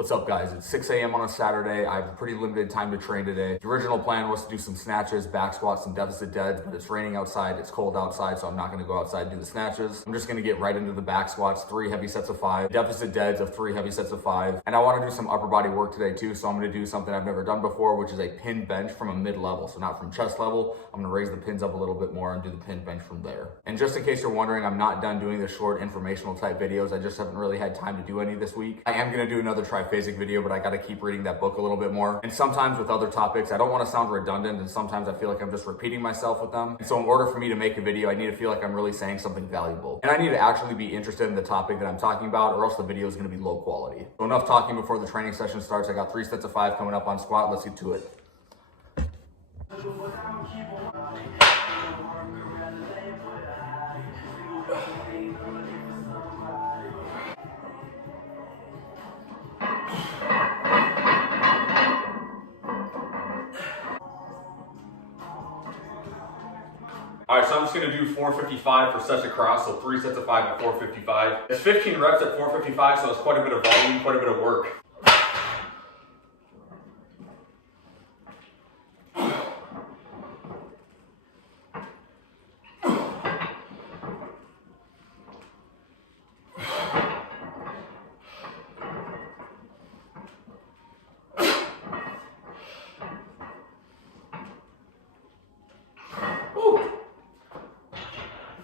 What's up, guys? It's 6 a.m. on a Saturday. I have a pretty limited time to train today. The original plan was to do some snatches, back squats, some deficit deads, but it's raining outside, it's cold outside, so I'm not gonna go outside and do the snatches. I'm just gonna get right into the back squats, 3 heavy sets of 5, deficit deads of 3 heavy sets of 5. And I wanna do some upper body work today too, so I'm gonna do something I've never done before, which is a pin bench from a mid-level, so not from chest level. I'm gonna raise the pins up a little bit more and do the pin bench from there. And just in case you're wondering, I'm not done doing the short informational type videos. I just haven't really had time to do any this week. I am gonna do another triphasic video, but I gotta keep reading that book a little bit more. And sometimes with other topics, I don't wanna sound redundant, and sometimes I feel like I'm just repeating myself with them. And so in order for me to make a video, I need to feel like I'm really saying something valuable. And I need to actually be interested in the topic that I'm talking about, or else the video is gonna be low quality. So enough talking before the training session starts. I got 3 sets of 5 coming up on squat. Let's get to it. All right, so I'm just gonna do 455 for sets across, so 3 sets of 5 at 455. It's 15 reps at 455, so it's quite a bit of volume, quite a bit of work.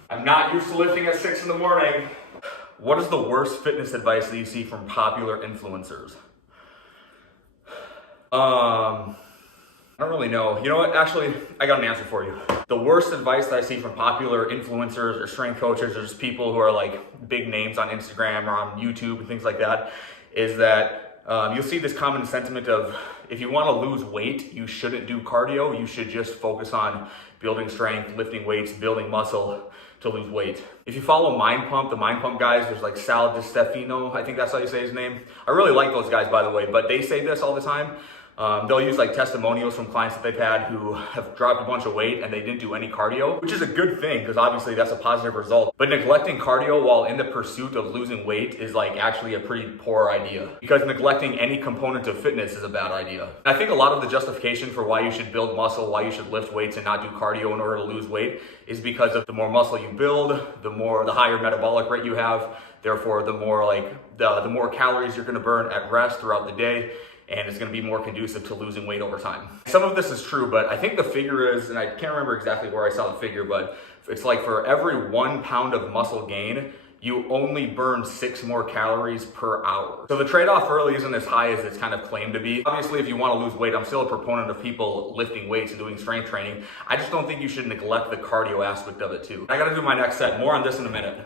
I'm not used to lifting at 6 in the morning. What is the worst fitness advice that you see from popular influencers? I don't really know. You know what? Actually, I got an answer for you. The worst advice that I see from popular influencers or strength coaches or just people who are like big names on Instagram or on YouTube and things like that is that you'll see this common sentiment of if you want to lose weight, you shouldn't do cardio. You should just focus on building strength, lifting weights, building muscle to lose weight. If you follow Mind Pump, the Mind Pump guys, there's like Sal DiStefano, I think that's how you say his name. I really like those guys, by the way, but they say this all the time. They'll use like testimonials from clients that they've had who have dropped a bunch of weight and they didn't do any cardio, which is a good thing because obviously that's a positive result. But neglecting cardio while in the pursuit of losing weight is like actually a pretty poor idea because neglecting any component of fitness is a bad idea. And I think a lot of the justification for why you should build muscle, why you should lift weights and not do cardio in order to lose weight is because of the more muscle you build, the higher metabolic rate you have. Therefore, the more calories you're gonna burn at rest throughout the day, and it's gonna be more conducive to losing weight over time. Some of this is true, but I think the figure is, and I can't remember exactly where I saw the figure, but it's like for every 1 pound of muscle gain, you only burn 6 more calories per hour. So the trade-off really isn't as high as it's kind of claimed to be. Obviously, if you wanna lose weight, I'm still a proponent of people lifting weights and doing strength training. I just don't think you should neglect the cardio aspect of it too. I gotta do my next set, more on this in a minute.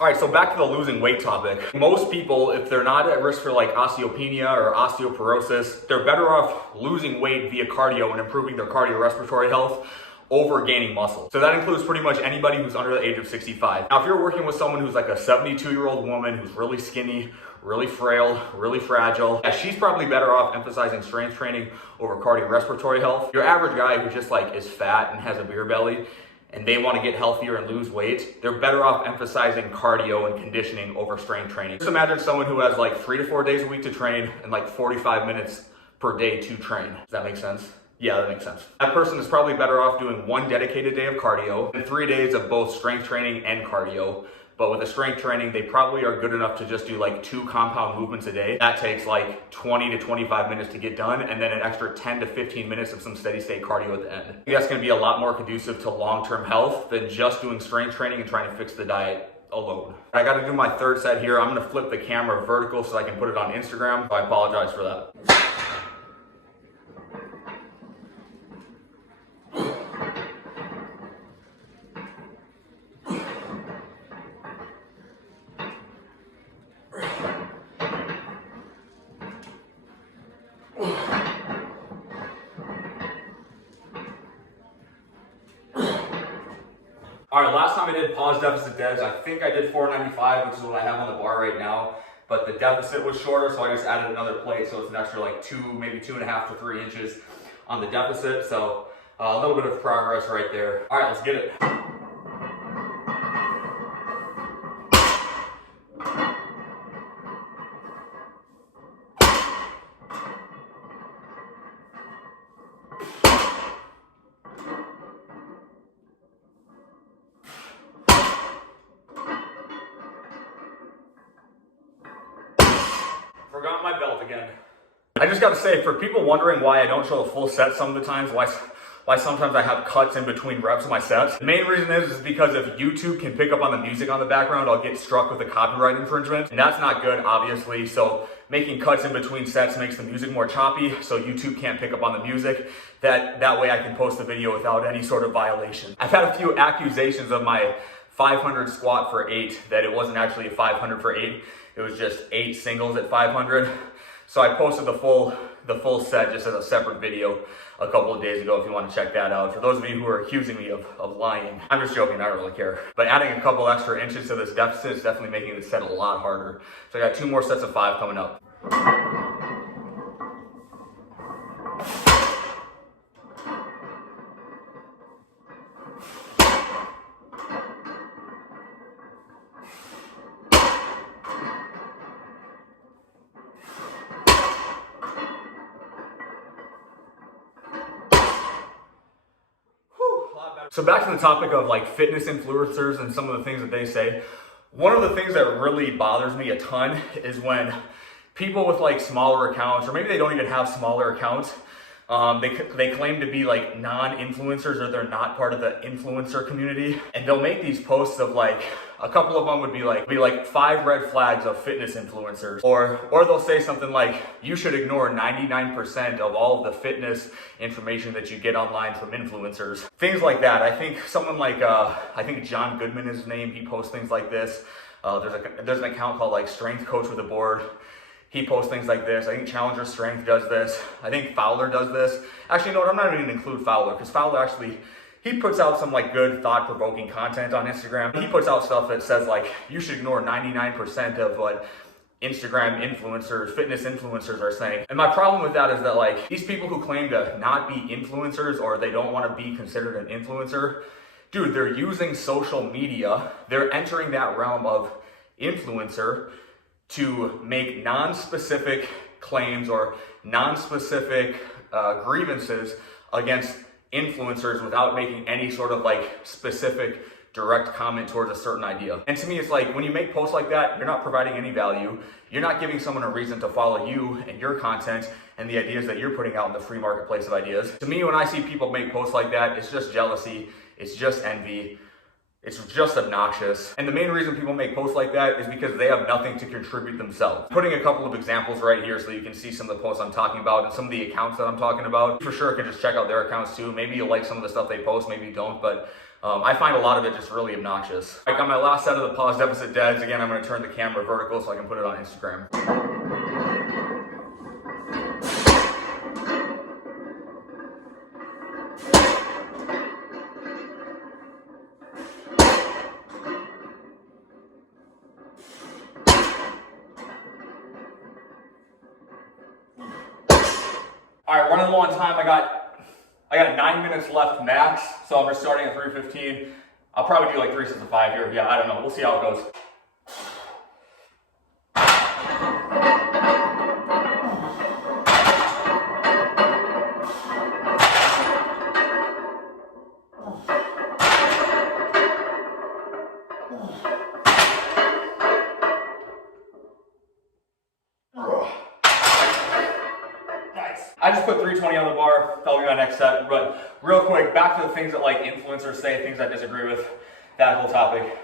All right, so back to the losing weight topic. Most people, if they're not at risk for like osteopenia or osteoporosis, they're better off losing weight via cardio and improving their cardiorespiratory health over gaining muscle. So that includes pretty much anybody who's under the age of 65. Now, if you're working with someone who's like a 72-year-old woman who's really skinny, really frail, really fragile, she's probably better off emphasizing strength training over cardiorespiratory health. Your average guy who just like is fat and has a beer belly, and they want to get healthier and lose weight, they're better off emphasizing cardio and conditioning over strength training. Just imagine someone who has like 3 to 4 days a week to train and like 45 minutes per day to train. Does that make sense? Yeah, that makes sense. That person is probably better off doing 1 dedicated day of cardio and 3 days of both strength training and cardio. But with the strength training, they probably are good enough to just do like 2 compound movements a day. That takes like 20 to 25 minutes to get done, and then an extra 10 to 15 minutes of some steady state cardio at the end. I think that's gonna be a lot more conducive to long-term health than just doing strength training and trying to fix the diet alone. I gotta do my 3rd set here. I'm gonna flip the camera vertical so I can put it on Instagram. So I apologize for that. All right, last time I did pause deficit deads, I think I did 495, which is what I have on the bar right now. but the deficit was shorter, so I just added another plate, so it's an extra like 2, maybe 2.5 to 3 inches on the deficit. So a little bit of progress right there. All right, let's get it. Forgot my belt again. I just gotta say, for people wondering why I don't show a full set some of the times, why sometimes I have cuts in between reps of my sets, the main reason is because if YouTube can pick up on the music on the background, I'll get struck with a copyright infringement, and that's not good, obviously. So making cuts in between sets makes the music more choppy, so YouTube can't pick up on the music. That way I can post the video without any sort of violation. I've had a few accusations of my 500 squat for 8 that it wasn't actually a 500 for 8. It was just 8 singles at 500. So I posted the full set just as a separate video a couple of days ago if you want to check that out. For those of you who are accusing me of lying, I'm just joking, I don't really care. But adding a couple extra inches to this deficit is definitely making the set a lot harder. So I got 2 more sets of 5 coming up. So back to the topic of like fitness influencers and some of the things that they say. One of the things that really bothers me a ton is when people with like smaller accounts, or maybe they don't even have smaller accounts, they claim to be like non-influencers, or they're not part of the influencer community, and they'll make these posts of like, a couple of them would be like 5 red flags of fitness influencers, or they'll say something like, you should ignore 99% of all of the fitness information that you get online from influencers. Things like that. I think someone like, I think John Goodman is his name, he posts things like this. There's an account called like Strength Coach with a Board. He posts things like this. I think Challenger Strength does this. I think Fowler does this. Actually, no, I'm not even gonna include Fowler, because Fowler actually, he puts out some like good thought-provoking content on Instagram. He puts out stuff that says like, you should ignore 99% of what Instagram influencers, fitness influencers are saying. And my problem with that is that like, these people who claim to not be influencers, or they don't wanna be considered an influencer, dude, they're using social media. They're entering that realm of influencer to make non-specific claims or non-specific grievances against influencers without making any sort of like specific direct comment towards a certain idea. And to me, it's like, when you make posts like that, you're not providing any value. You're not giving someone a reason to follow you and your content and the ideas that you're putting out in the free marketplace of ideas. To me, when I see people make posts like that, it's just jealousy, it's just envy, it's just obnoxious. And the main reason people make posts like that is because they have nothing to contribute themselves. Putting a couple of examples right here so you can see some of the posts I'm talking about and some of the accounts that I'm talking about. For sure, can just check out their accounts too. Maybe you'll like some of the stuff they post, maybe you don't, but I find a lot of it just really obnoxious. Like on my last set of the pause deficit deads, again, I'm gonna turn the camera vertical so I can put it on Instagram. All right, running low on time. I got 9 minutes left max, so I'm just starting at 3:15. I'll probably do like 3 sets of 5 here. Yeah, I don't know. We'll see how it goes. I just put 320 on the bar, that'll be my next set. But real quick, back to the things that like influencers say, things I disagree with, that whole topic.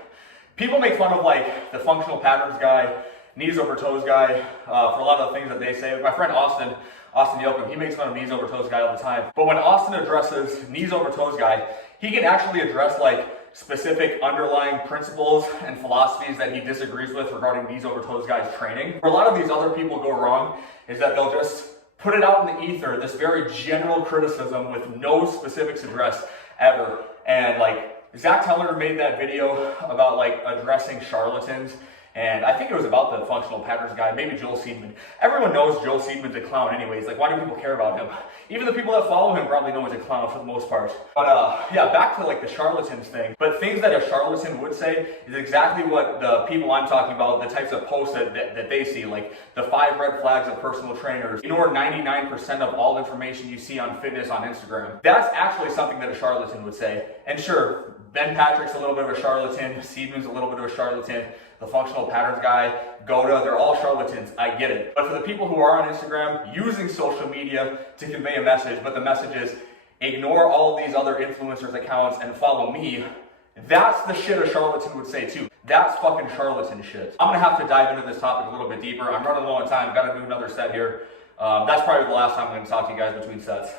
People make fun of like the functional patterns guy, knees over toes guy, for a lot of the things that they say. My friend Austin Yoakum, he makes fun of knees over toes guy all the time. But when Austin addresses knees over toes guy, he can actually address like specific underlying principles and philosophies that he disagrees with regarding knees over toes guy's training. Where a lot of these other people go wrong is that they'll just put it out in the ether, this very general criticism with no specifics addressed ever. And like Zach Teller made that video about like addressing charlatans And I think it was about the functional patterns guy, maybe Joel Seedman. Everyone knows Joel Seedman's a clown anyways. Like, why do people care about him? Even the people that follow him probably know he's a clown for the most part. But yeah, back to like the charlatans thing. But things that a charlatan would say is exactly what the people I'm talking about, the types of posts that they see, like the 5 red flags of personal trainers. Ignore 99% of all information you see on fitness on Instagram. That's actually something that a charlatan would say. And sure, Ben Patrick's a little bit of a charlatan, Seedman's a little bit of a charlatan, the functional patterns guy, Goda, they're all charlatans, I get it. But for the people who are on Instagram using social media to convey a message, but the message is ignore all of these other influencers' accounts and follow me, that's the shit a charlatan would say too. That's fucking charlatan shit. I'm gonna have to dive into this topic a little bit deeper. I'm running low on time, gotta do another set here. That's probably the last time I'm gonna talk to you guys between sets.